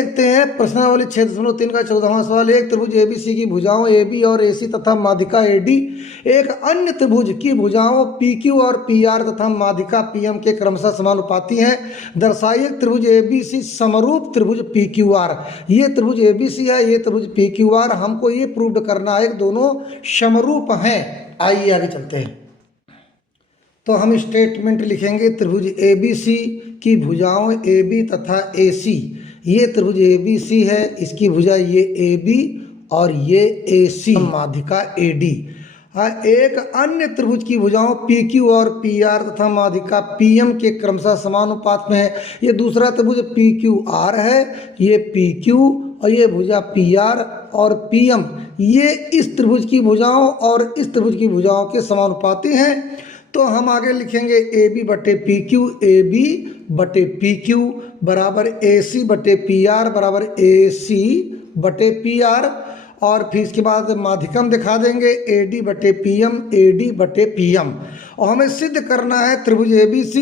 देखते हैं प्रश्नावली 6.3 का 14वां सवाल। एक त्रिभुज एबीसी की भुजाओं AB और AC तथा माध्यिका AD एक अन्य त्रिभुज की भुजाओं PQ और PR तथा माध्यिका PM के क्रमशः समानुपाती हैं। दर्शाइए त्रिभुज ABC समरूप त्रिभुज PQR। ये त्रिभुज ABC है, ये त्रिभुज PQR। हमको ये प्रूव करना है दोनों समरूप हैं। आइए आगे चलते हैं। तो हम स्टेटमेंट लिखेंगे त्रिभुज ABC की भुजाओं AB तथा AC। ये त्रिभुज ABC है, इसकी भुजा ये AB और ये AC माध्यिका AD। एक अन्य त्रिभुज की भुजाओं PQ और PR तथा माध्यिका PM के क्रमशः समानुपात में है। ये दूसरा त्रिभुज PQR है, ये PQ और ये भुजा PR और PM ये इस त्रिभुज की भुजाओं और इस त्रिभुज की भुजाओं के समानुपाती हैं। तो हम आगे लिखेंगे AB बटे PQ, AB बटे PQ बराबर AC बटे PR बराबर AC बटे PR, और फिर इसके बाद माध्यिकम दिखा देंगे AD बटे PM, AD बटे PM। और हमें सिद्ध करना है त्रिभुज ABC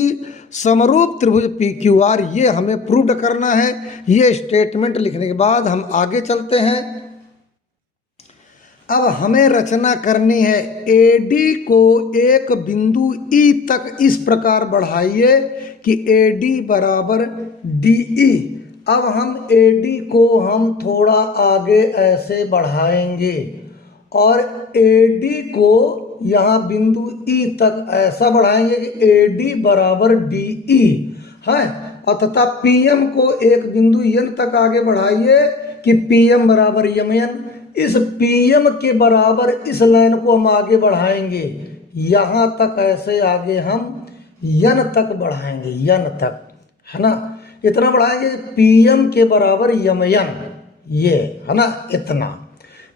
समरूप त्रिभुज PQR, ये हमें प्रूव करना है। ये स्टेटमेंट लिखने के बाद हम आगे चलते हैं। अब हमें रचना करनी है। AD को एक बिंदु E तक इस प्रकार बढ़ाइए कि AD बराबर DE। अब हम AD को हम थोड़ा आगे ऐसे बढ़ाएंगे और AD को यहाँ बिंदु E तक ऐसा बढ़ाएंगे कि AD बराबर DE है। और तथा PM को एक बिंदु N तक आगे बढ़ाइए कि PM बराबर MN। इस PM के बराबर इस लाइन को हम आगे बढ़ाएंगे, यहाँ तक ऐसे आगे हम N तक बढ़ाएंगे, N तक, है ना। इतना बढ़ाएंगे PM के बराबर MN, ये है ना, इतना।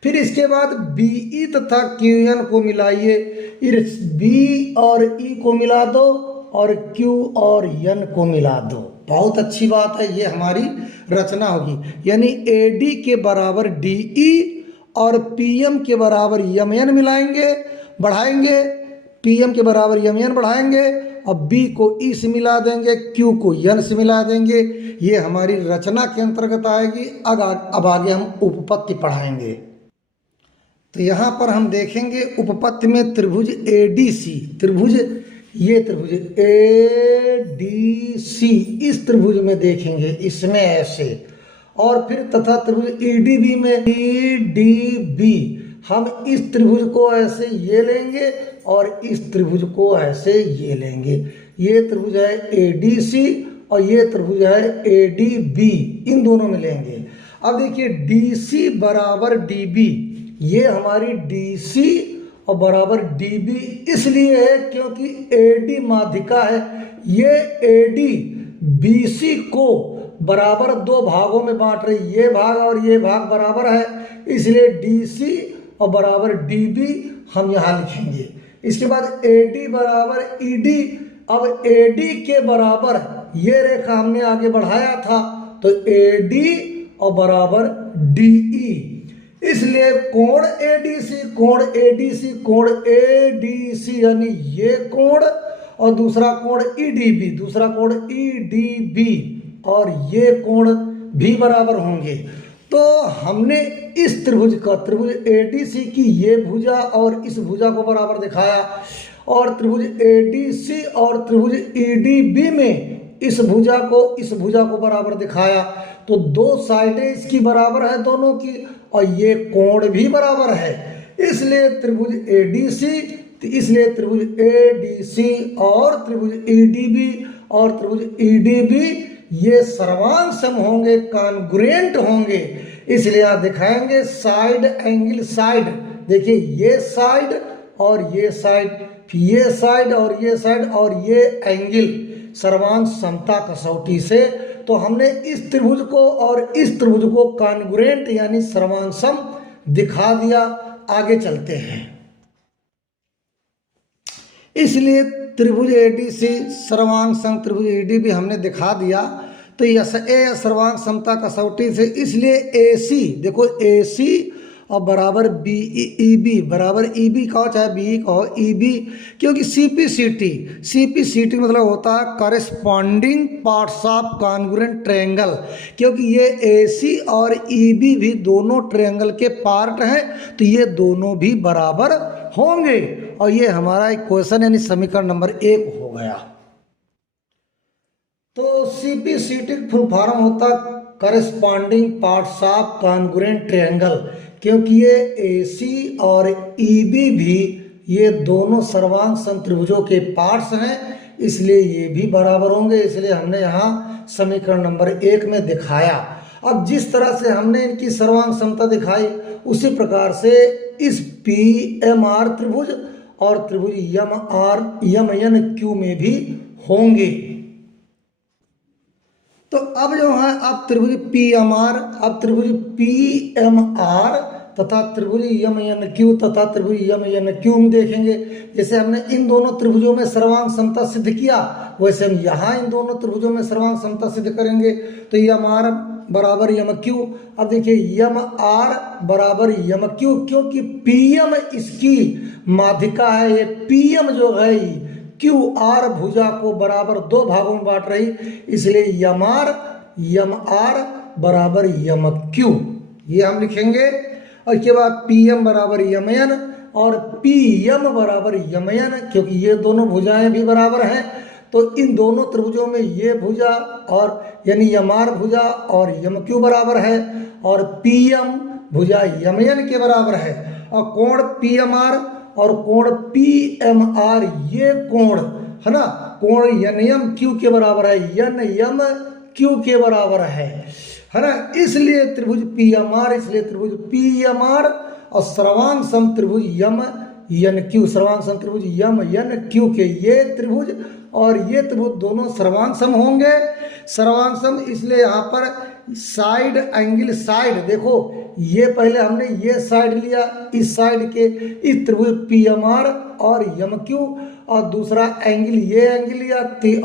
फिर इसके बाद BE तथा QN को मिलाइए। इस B और E को मिला दो और Q और N को मिला दो। बहुत अच्छी बात है, ये हमारी रचना होगी। यानी AD के बराबर DE और PM के बराबर MN मिलाएंगे, बढ़ाएंगे, PM के बराबर MN बढ़ाएंगे और B को E से मिला देंगे, Q को N से मिला देंगे। ये हमारी रचना के अंतर्गत आएगी। अब आगे हम उपपत्ति पढ़ाएंगे। तो यहाँ पर हम देखेंगे उपपत्ति में त्रिभुज ADC, त्रिभुज ये त्रिभुज ADC इस त्रिभुज में देखेंगे, इसमें ऐसे, और फिर तथा त्रिभुज EDB में EDB हम इस त्रिभुज को ऐसे ये लेंगे और इस त्रिभुज को ऐसे ये लेंगे। ये त्रिभुज है ADC और ये त्रिभुज है ADB, इन दोनों में लेंगे। अब देखिए DC बराबर DB, ये हमारी DC और बराबर DB इसलिए है क्योंकि AD माध्यिका है। ये AD BC को बराबर दो भागों में बांट रही, ये भाग और ये भाग बराबर है, इसलिए DC और बराबर DB हम यहाँ लिखेंगे। इसके बाद AD बराबर ED। अब AD के बराबर ये रेखा हमने आगे बढ़ाया था, तो AD और बराबर DE, इसलिए कोण ADC, कोण ADC, कोण ADC यानी ये कोण, और दूसरा कोण EDB, दूसरा कोण EDB, और ये कोण भी बराबर होंगे। तो हमने इस त्रिभुज का, त्रिभुज ADC की ये भुजा और इस भुजा को बराबर दिखाया, और त्रिभुज ADC और त्रिभुज EDB में इस भुजा को बराबर दिखाया। तो दो साइडें इसकी बराबर है दोनों की, और ये कोण भी बराबर है, इसलिए त्रिभुज ADC, इसलिए त्रिभुज ADC और त्रिभुज EDB और त्रिभुज EDB ये सर्वांग होंगे, कॉन्ग्रुएंट होंगे। इसलिए आप दिखाएंगे साइड एंगल, साइड देखिए ये साइड और ये साइड, ये साइड और ये साइड, और ये एंगल सर्वांग समता कसौटी से। तो हमने इस त्रिभुज को और इस त्रिभुज को कॉन्ग्रुएंट यानी सर्वांग सम दिखा दिया। आगे चलते हैं। इसलिए त्रिभुज ADC सर्वांग सम त्रिभुज EDB हमने दिखा दिया। तो ये सर्वांग समता कसौटी से, इसलिए AC देखो AC और बराबर बी ई बी, बराबर ई बी कहो चाहे बी कहो, ई बी, क्योंकि सी पी सी टी मतलब होता है corresponding parts of congruent triangle, क्योंकि ये ए सी और ई बी भी दोनों ट्रायंगल के पार्ट हैं, तो ये दोनों भी बराबर होंगे। और ये हमारा एक क्वेश्चन यानी समीकरण नंबर 1 हो गया। तो C P C T full form होता corresponding parts of congruent triangle, क्योंकि ये ए सी और ई बी भी ये दोनों सर्वांग समत्रिभुजों के पार्ट्स हैं, इसलिए ये भी बराबर होंगे। इसलिए हमने यहाँ समीकरण नंबर 1 में दिखाया। अब जिस तरह से हमने इनकी सर्वांग समता दिखाई, उसी प्रकार से इस पी एम आर त्रिभुज और त्रिभुज यम एन क्यू में भी होंगे। तो अब जो है अब त्रिभुज पी एम आर, अब त्रिभुज पी एम आर तथा त्रिभुज यम एन क्यू तथा त्रिभुज यम एन क्यू में देखेंगे। जैसे हमने इन दोनों त्रिभुजों में सर्वांग समता सिद्ध किया, वैसे हम यहाँ इन दोनों त्रिभुजों में सर्वांग समता सिद्ध करेंगे। तो यम आर बराबर यम क्यू, अब देखिए यम आर बराबर यम क्यू, क्योंकि पी एम इसकी माध्यिका है, ये पी एम जो है क्यू आर भुजा को बराबर 2 भागों में बांट रही, इसलिए यम आर बराबर यम क्यू, ये हम लिखेंगे। और इसके बाद पी एम बराबर यम एन और पी एम बराबर यम एन, क्योंकि ये दोनों भुजाएं भी बराबर हैं, तो इन दोनों त्रिभुजों में ये भुजा और यानी यम आर भुजा और यम क्यू बराबर है, और पी एम भुजा यम एन के बराबर है। और कोण पी एम आर और कोण पी एम आर, ये कोण है ना, कोण यन एम क्यू के बराबर है, यन यम क्यू के बराबर है ना। इसलिए त्रिभुज पी एम आर, इसलिए त्रिभुज पी एम आर और सर्वांग सम त्रिभुज यम एन क्यू, सर्वांग सम त्रिभुज यम एन क्यू के ये त्रिभुज और ये त्रिभुज दोनों सर्वांग सम होंगे। सर्वांग सम इसलिए यहाँ पर साइड एंगल, साइड देखो, ये पहले हमने ये साइड लिया, इस साइड के इस त्रिभुज पी एम आर और यम क्यू, और दूसरा एंगल ये एंगल लिया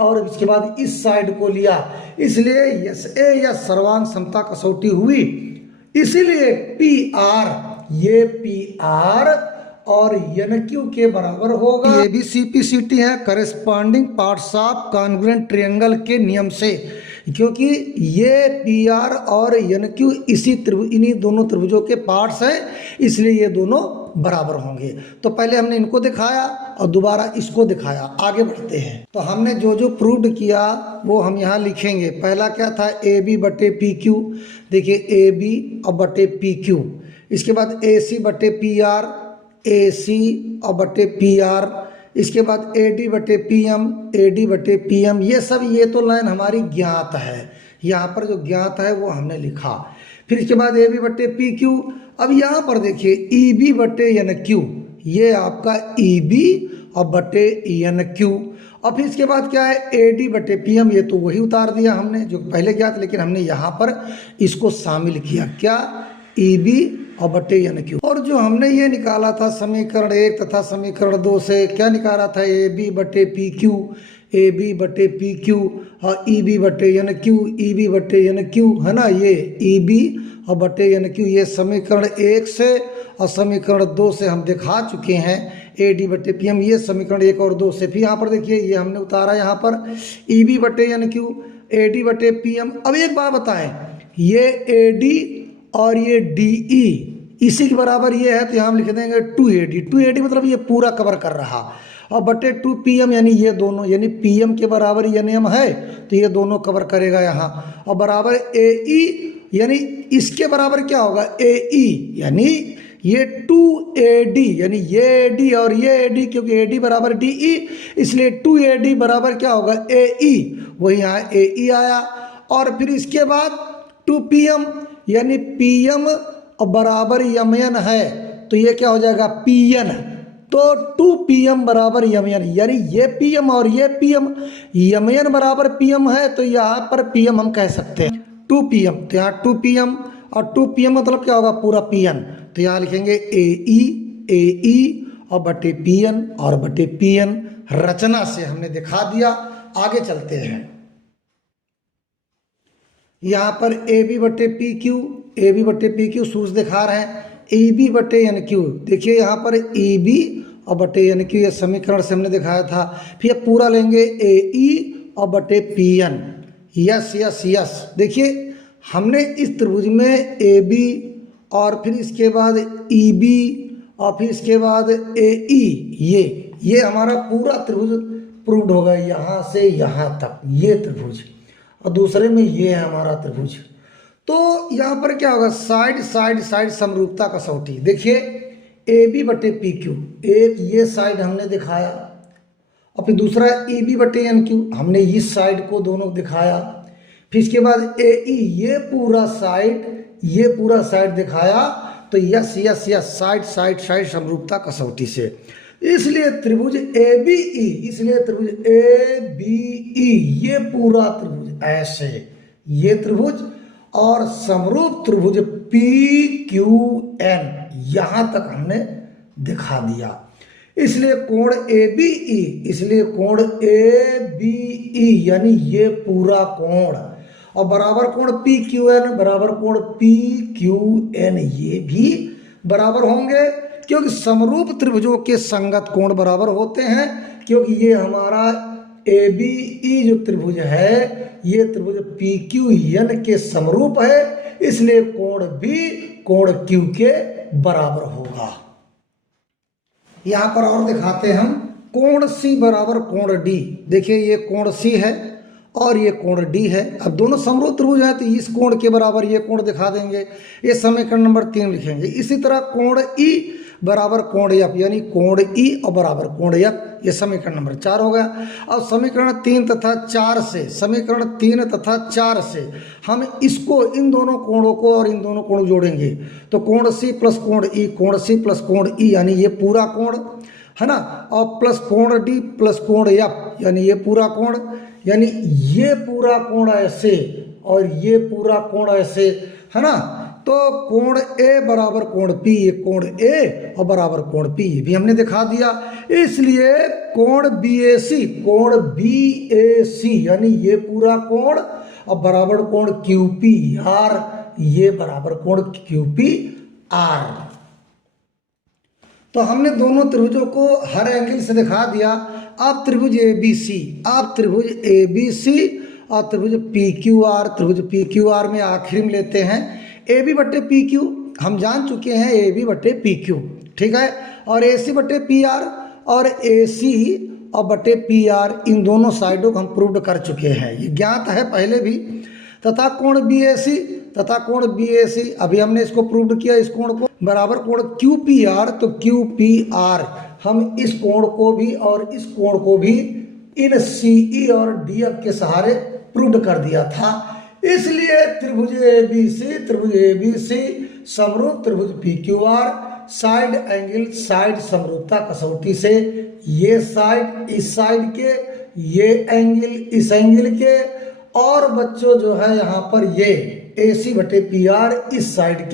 और इसके बाद इस साइड को लिया, इसलिए यस ए या सर्वांग समता कसौटी हुई। इसीलिए पी आर, ये पी आर और एन क्यू के बराबर होगा। ये भी सी पी सी टी है corresponding parts of congruent triangle के नियम से, क्योंकि ये पी आर और एन क्यू इन्हीं दोनों त्रिभुजों के पार्ट्स हैं, इसलिए ये दोनों बराबर होंगे। तो पहले हमने इनको दिखाया और दोबारा इसको दिखाया। आगे बढ़ते हैं। तो हमने जो जो प्रूव्ड किया वो हम यहाँ लिखेंगे। पहला क्या था, ए बी बटे पी क्यू, देखिए ए बी और बटे पी क्यू। इसके बाद ए सी बटे पी आर, ए सी और बटे पी आर। इसके बाद ए डी बटे पी एम, ए डी बटे पी एम। ये सब ये तो लाइन हमारी ज्ञात है, यहाँ पर जो ज्ञात है वो हमने लिखा। फिर इसके बाद ए बी बटे पी क्यू। अब यहाँ पर देखिए ई बी बटे एन क्यू, ये आपका ई बी और बटे एन क्यू। और फिर इसके बाद क्या है, ए डी बटे पी एम, ये तो वही उतार दिया हमने जो पहले ज्ञात, लेकिन हमने यहाँ पर इसको शामिल किया, क्या, ई बी और बटे एन क्यू। और जो हमने ये निकाला था समीकरण 1 तथा समीकरण 2 से, क्या निकाला था, ए बी बटे पी क्यू, ए बी बटे पी क्यू और ई बी बटे एन क्यू, ई बी बटे एन क्यू, है ना, ये ई बी और बटे एन क्यू। ये समीकरण 1 से और समीकरण 2 से हम दिखा चुके हैं, ए डी बटे पी एम, ये समीकरण 1 और 2 से। फिर यहाँ पर देखिए ये हमने उतारा यहाँ पर ई बी बटे एन क्यू, ए डी बटे पी एम। अब एक बात बताएं, ये ए डी और ये डी ई इसी के बराबर ये है, तो यहाँ हम लिख देंगे 2AD। 2AD मतलब ये पूरा कवर कर रहा, और बटे 2PM यानी ये दोनों, यानी PM के बराबर एन एम है, तो ये दोनों कवर करेगा यहाँ। और बराबर AE यानी इसके बराबर क्या होगा, AE यानी ये 2AD, यानी ये AD और ये AD, क्योंकि AD बराबर DE, इसलिए 2AD बराबर क्या होगा, AE, वही यहाँ AE आया। और फिर इसके बाद 2PM यानी PM बराबर यमन है, तो ये क्या हो जाएगा, PN। तो 2PM बराबर यमन, यानी ये PM और ये PM, यमन बराबर PM है, तो यहाँ पर PM हम कह सकते हैं 2PM। तो यहाँ 2PM और 2PM मतलब क्या होगा, पूरा PN। तो यहाँ लिखेंगे AE और बटे PN और बटे PN। रचना से हमने दिखा दिया। आगे चलते हैं। यहाँ पर AB बटे PQ, AB बटे PQ सूत्र दिखा रहे हैं। ए बी बटे एन क्यू, देखिए यहाँ पर ए बी और बटे एन क्यू, ये समीकरण से हमने दिखाया था। फिर पूरा लेंगे ए ई और बटे P N, yes yes yes. देखिए हमने इस त्रिभुज में ए बी और फिर इसके बाद ई बी और फिर इसके बाद ए ई, ये हमारा पूरा त्रिभुज प्रूव्ड होगा यहाँ से यहाँ तक, ये त्रिभुज, और दूसरे में ये है हमारा त्रिभुज। तो यहाँ पर क्या होगा, साइड साइड साइड समरूपता कसौटी। देखिए ए बी बटे पी क्यू, एक ये साइड हमने दिखाया और फिर दूसरा ए बी बटे एन क्यू, हमने इस साइड को दोनों दिखाया। फिर इसके बाद ए ई, ये पूरा साइड दिखाया। तो yes yes yes, side side side समरूपता कसौटी से, इसलिए त्रिभुज ए बी ई, इसलिए त्रिभुज ए बी ई, ये पूरा त्रिभुज ऐसे, ये त्रिभुज और समरूप त्रिभुज पी क्यू एन, यहां तक हमने दिखा दिया। इसलिए कोण ए बी ई, इसलिए कोण ए बी ई यानी ये पूरा कोण, और बराबर कोण पी क्यू एन, बराबर कोण पी क्यू एन, ये भी बराबर होंगे, क्योंकि समरूप त्रिभुजों के संगत कोण बराबर होते हैं। क्योंकि ये हमारा ए बी ई जो त्रिभुज है, ये त्रिभुज पी क्यू एन के समरूप है, इसलिए कोण भी कोण क्यू के बराबर होगा। यहां पर और दिखाते हैं हम, कोण सी बराबर कोण डी। देखिए ये कोण सी है और ये कोण डी है। अब दोनों समरूप त्रिभुज है तो इस कोण के बराबर ये कोण दिखा देंगे, ये समीकरण नंबर 3 लिखेंगे। इसी तरह कोण ई बराबर कोण एफ, यानी कोण ई और बराबर कोण एफ, ये समीकरण नंबर 4 हो गया। अब समीकरण 3 तथा 4 से, समीकरण 3 तथा 4 से हम इसको, इन दोनों कोणों को और इन दोनों कोण जोड़ेंगे। तो कोण सी प्लस कोण ई, कोण सी प्लस कोण ई यानी ये पूरा कोण है ना, और प्लस कोण डी प्लस कोण एफ यानी ये पूरा कोण, यानी ये पूरा कोण ऐसे और ये पूरा कोण ऐसे, है ना। तो कोण ए बराबर कोण पी, ये कोण ए और बराबर कोण पी, ये भी हमने दिखा दिया। इसलिए कोण बी ए सी, कोण बी ए सी यानी ये पूरा कोण और बराबर कोण क्यू पी आर, ये बराबर कोण क्यू पी आर। तो हमने दोनों त्रिभुजों को हर एंगल से दिखा दिया। अब त्रिभुज ए बी सी, अब त्रिभुज ए बी सी और त्रिभुज पी क्यू आर, त्रिभुज पी क्यू आर में आखिर में लेते हैं ए बी बट्टे पी क्यू, हम जान चुके हैं ए बी बट्टे पी क्यू, ठीक है, और ए सी बट्टे पी आर और ए सी और बट्टे पी आर, इन दोनों साइडों को हम प्रूव कर चुके हैं, ये ज्ञात है पहले भी। तथा कोण बी ए सी, तथा कोण बी ए सी, अभी हमने इसको प्रूव किया, इस कोण को बराबर कोण क्यू पी आर। तो क्यू पी आर हम इस कोण को भी और इस कोण को भी इन सी ई और डी एफ के सहारे प्रूव कर दिया था। इसलिए त्रिभुज ए बी सी, त्रिभुज ए बी सी समरूप त्रिभुज P Q R, side angle side समरूपता कसौटी से, ये साइड इस साइड के, ये एंगल इस एंगल के, और बच्चों जो है यहाँ पर ये ए सी बटे पी आर इस साइड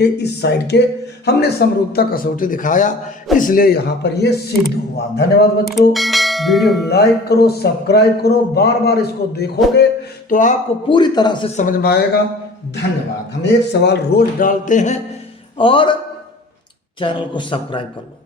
के हमने समरूपता कसौटी दिखाया, इसलिए यहाँ पर ये सिद्ध हुआ। धन्यवाद बच्चों, वीडियो लाइक करो, सब्सक्राइब करो, बार बार इसको देखोगे तो आपको पूरी तरह से समझ में आएगा। धन्यवाद। हम एक सवाल रोज डालते हैं और चैनल को सब्सक्राइब कर लो।